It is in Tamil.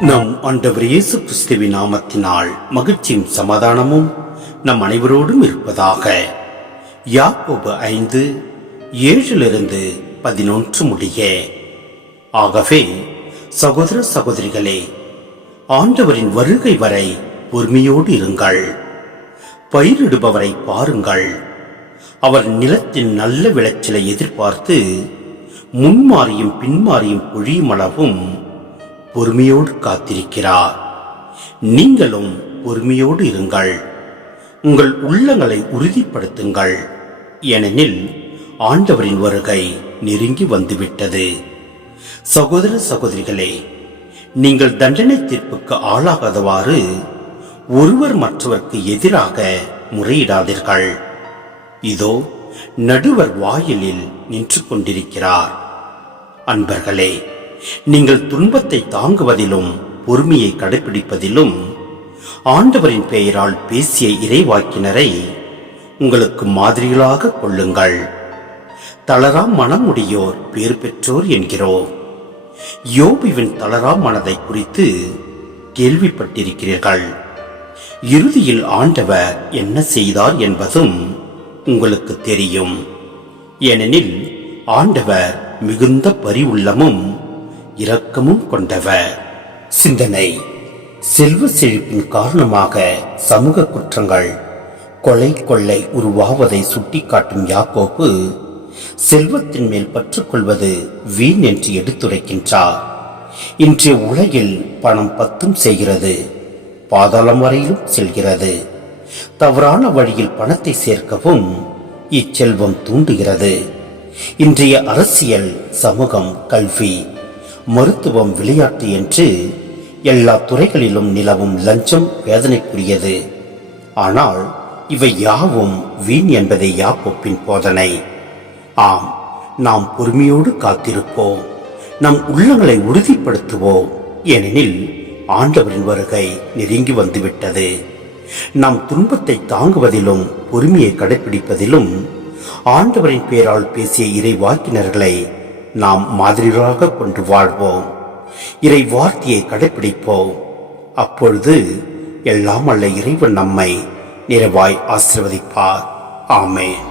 நம் ஆண்டவர் இயேசு கிறிஸ்துவின் நாமத்தினால் மகிழ்ச்சியும் சமாதானமும் நம் அனைவரோடும் இருப்பதாக. யாக்கோபு ஐந்து ஏழிலிருந்து பதினொன்று முடிய. ஆகவே சகோதர சகோதரிகளே ஆண்டவரின் வருகை வரை பொறுமையோடு இருங்கள். பயிரிடுபவரை பாருங்கள். அவர் நிலத்தின் நல்ல விளைச்சலை எதிர்பார்த்து முன்மாறியும் பின்மாறியும் பொழியும் அளவும் பொறுமையோடு காத்திருக்கிறார். நீங்களும் பொறுமையோடு இருங்கள். உங்கள் உள்ளங்களை உறுதிப்படுத்துங்கள். ஏனெனில் ஆண்டவரின் வருகை நெருங்கி வந்துவிட்டது. சகோதர சகோதரிகளே நீங்கள் தண்டனை தீர்ப்புக்கு ஆளாகாதவாறு ஒருவர் மற்றவருக்கு எதிராக முறையிடாதீர்கள். இதோ நடுவர் வாயிலில் நின்று கொண்டிருக்கிறார் அன்பர்களே நீங்கள் துன்பத்தை தாங்குவதிலும் பொறுமையை கடைபிடிப்பதிலும் ஆண்டவரின் பெயரால் பேசிய இறைவாக்கினரை உங்களுக்கு மாதிரிகளாக கொள்ளுங்கள். தளரா மனமுடையோர் பேர் பெற்றோர் என்கிறோம். யோபுவின் தளரா மனதை குறித்து கேள்விப்பட்டிருக்கிறீர்கள். இறுதியில் ஆண்டவர் என்ன செய்தார் என்பதும் உங்களுக்கு தெரியும். ஏனெனில் ஆண்டவர் மிகுந்த பரிவுள்ளமும் இரக்கமும் கொண்டவர். சிந்தனை. செல்வ செழிப்பின் காரணமாக சமூக குற்றங்கள் கொலை கொள்ளை உருவாவதை சுட்டிக்காட்டும் யாக்கோப்பு செல்வத்தின் மேல் பற்றுக்கொள்வது வீண் என்று எடுத்துரைக்கின்றார். இன்றைய உலகில் பணம் பத்தும் செய்கிறது பாதாளம் வரையிலும் செல்கிறது. தவறான வழியில் பணத்தை சேர்க்கவும் இச்செல்வம் தூண்டுகிறது. இன்றைய அரசியல் சமூகம் கல்வி மருத்துவம் விளையாட்டு என்று எல்லா துறைகளிலும் நிலவும் லஞ்சம் வேதனைக்குரியது. ஆனால் இவை யாவும் வீண் என்பதை யாப்பொப்பின் போதனை. ஆம் நாம் பொறுமையோடு காத்திருப்போம். நம் உள்ளங்களை உறுதிப்படுத்துவோம். ஏனெனில் ஆண்டவரின் வருகை நெருங்கி வந்துவிட்டது. நம் துன்பத்தை தாங்குவதிலும் பொறுமையை கடைபிடிப்பதிலும் ஆண்டவரின் பேரால் பேசிய இறைவாக்கினர்களை நாம் மாதிரியாக கொண்டு வாழ்வோம். இறை வார்த்தையை கடைபிடிப்போம் அப்பொழுது எல்லாம் அல்ல இறைவன் நம்மை நிறைவாய் ஆசிர்வதிப்பார். ஆமேன்.